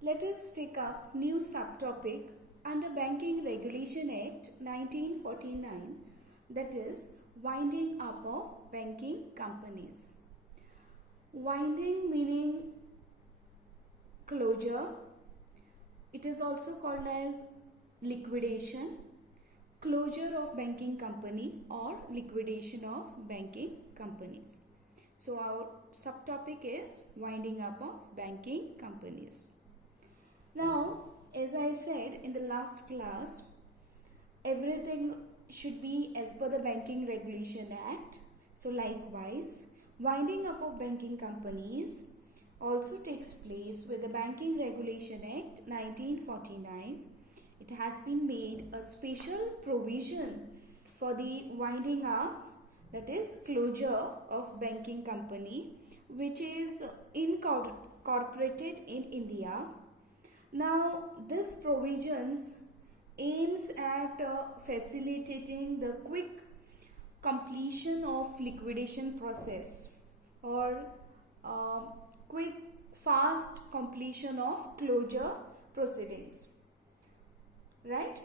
Let us take up new subtopic under Banking Regulation Act 1949, that is winding up of banking companies. Winding meaning closure. It is also called as liquidation, closure of banking company or liquidation of banking companies. So our subtopic is winding up of banking companies. Now, as I said in the last class, everything should be as per the Banking Regulation Act. So likewise, winding up of banking companies also takes place with the Banking Regulation Act 1949. It has been made a special provision for the winding up, that is closure of banking company, which is incorporated in India. Now, this provisions aims at facilitating the quick completion of liquidation process or quick fast completion of closure proceedings. Right?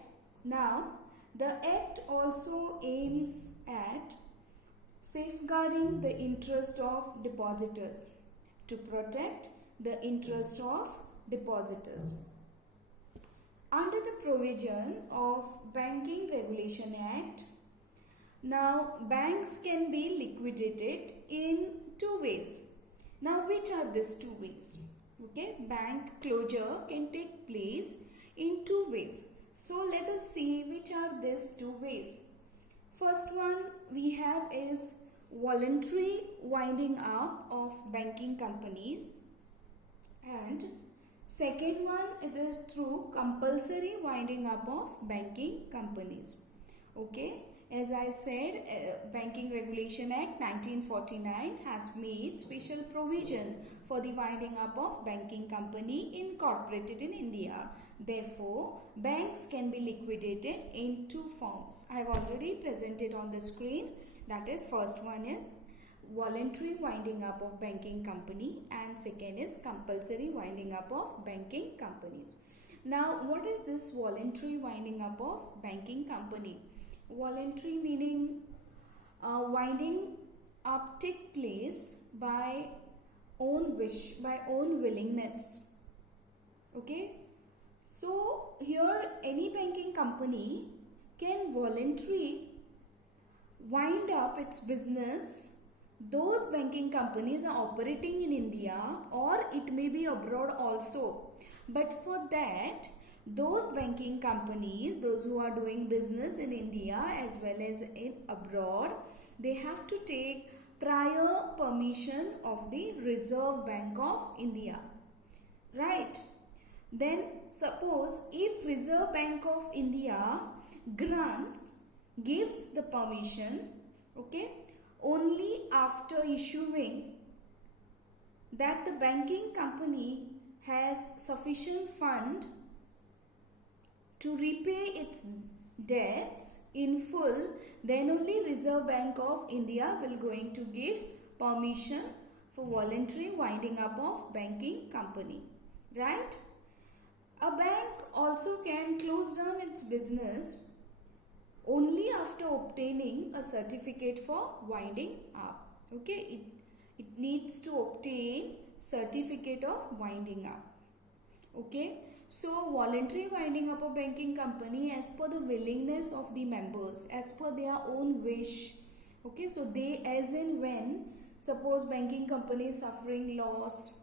Now, the Act also aims at safeguarding the interest of depositors to protect the interest of depositors. Under the provision of Banking Regulation Act, now banks can be liquidated in two ways. Now which are these two ways? Okay, bank closure can take place in two ways. So let us see which are these two ways. First one we have is voluntary winding up of banking companies, and second one it is through compulsory winding up of banking companies. Okay, as I said, Banking Regulation Act 1949 has made special provision for the winding up of banking company incorporated in India. Therefore, banks can be liquidated in two forms. I have already presented on the screen. That is, first one is voluntary winding up of banking company and second is compulsory winding up of banking companies. Now, what is this voluntary winding up of banking company? Voluntary meaning winding up take place by own wish, by own willingness. Okay, so here any banking company can voluntarily wind up its business. Those banking companies are operating in India or it may be abroad also. But for that, those banking companies, those who are doing business in India as well as in abroad, they have to take prior permission of the Reserve Bank of India. Right? Then suppose if Reserve Bank of India gives the permission, okay, only after issuing that the banking company has sufficient fund to repay its debts in full, then only Reserve Bank of India will going to give permission for voluntary winding up of banking company. Right? A bank also can close down its business only after obtaining a certificate for winding up. Okay, it needs to obtain certificate of winding up. Okay, so voluntary winding up of banking company as per the willingness of the members, as per their own wish. Okay, so they, as in when suppose banking company is suffering loss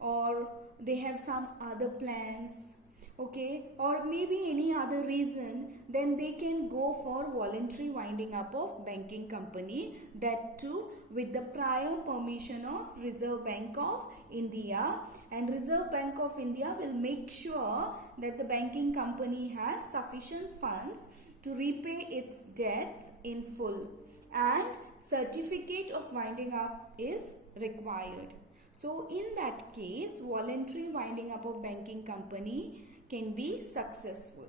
or they have some other plans, okay, or maybe any other reason, then they can go for voluntary winding up of banking company, that too with the prior permission of Reserve Bank of India, and Reserve Bank of India will make sure that the banking company has sufficient funds to repay its debts in full and certificate of winding up is required. So in that case, voluntary winding up of banking company can be successful.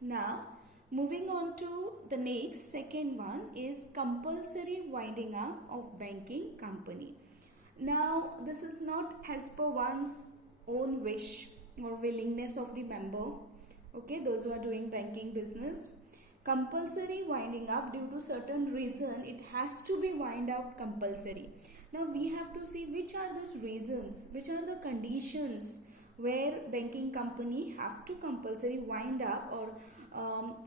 Now, moving on to the next, second one is compulsory winding up of banking company. Now, this is not as per one's own wish or willingness of the member, okay, those who are doing banking business. Compulsory winding up due to certain reason, it has to be wind up compulsory. Now we have to see which are those reasons, which are the conditions where banking company have to compulsory wind up or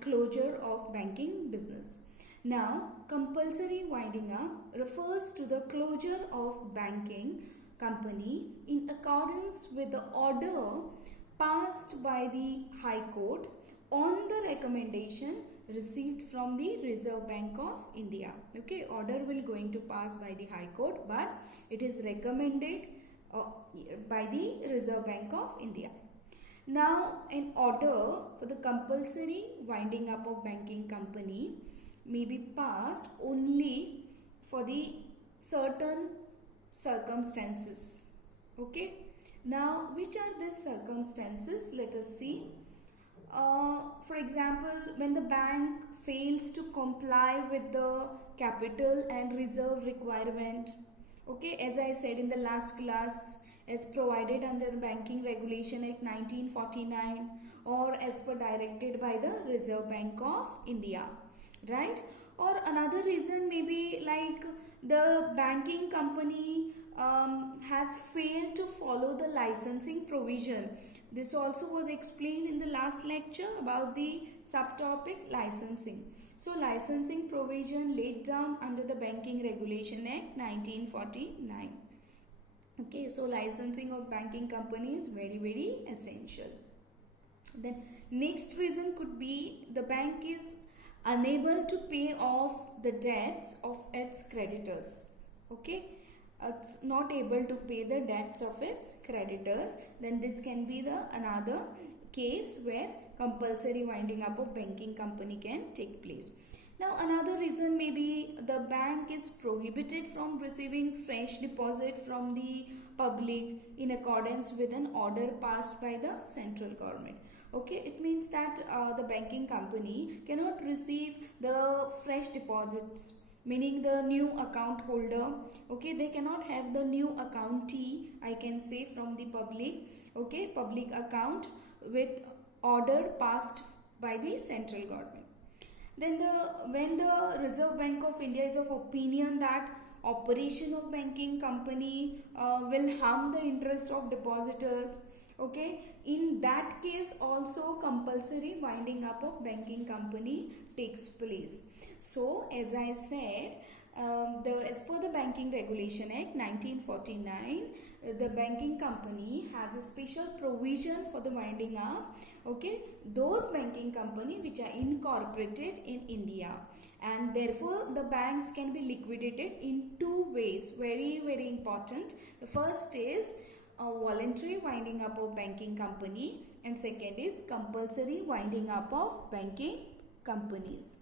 closure of banking business. Now compulsory winding up refers to the closure of banking company in accordance with the order passed by the High Court on the recommendation received from the Reserve Bank of India. Okay, order will going to pass by the High Court, but it is recommended by the Reserve Bank of India. Now, an order for the compulsory winding up of banking company may be passed only for the certain circumstances. Okay. Now, which are these circumstances? Let us see. For example, when the bank fails to comply with the capital and reserve requirement, okay, as I said in the last class, as provided under the Banking Regulation Act 1949 or as per directed by the Reserve Bank of India, right? Or another reason may be like the banking company has failed to follow the licensing provision. This also was explained in the last lecture about the subtopic licensing. So licensing provision laid down under the Banking Regulation Act 1949. Okay, so licensing of banking company is very, very essential. Then next reason could be the bank is unable to pay off the debts of its creditors. Okay, it's not able to pay the debts of its creditors. Then this can be the another case where compulsory winding up of banking company can take place. Now another reason may be the bank is prohibited from receiving fresh deposit from the public in accordance with an order passed by the central government. Okay, it means that the banking company cannot receive the fresh deposits, meaning the new account holder. Okay, they cannot have the new accountee, I can say, from the public. Okay, public account with order passed by the central government. Then when the Reserve Bank of India is of opinion that operation of banking company will harm the interest of depositors, okay, in that case also compulsory winding up of banking company takes place. So as I said, as per the Banking Regulation Act 1949, the banking company has a special provision for the winding up, okay, those banking company which are incorporated in India, and therefore the banks can be liquidated in two ways, very, very important. The first is a voluntary winding up of banking company, and second is compulsory winding up of banking companies.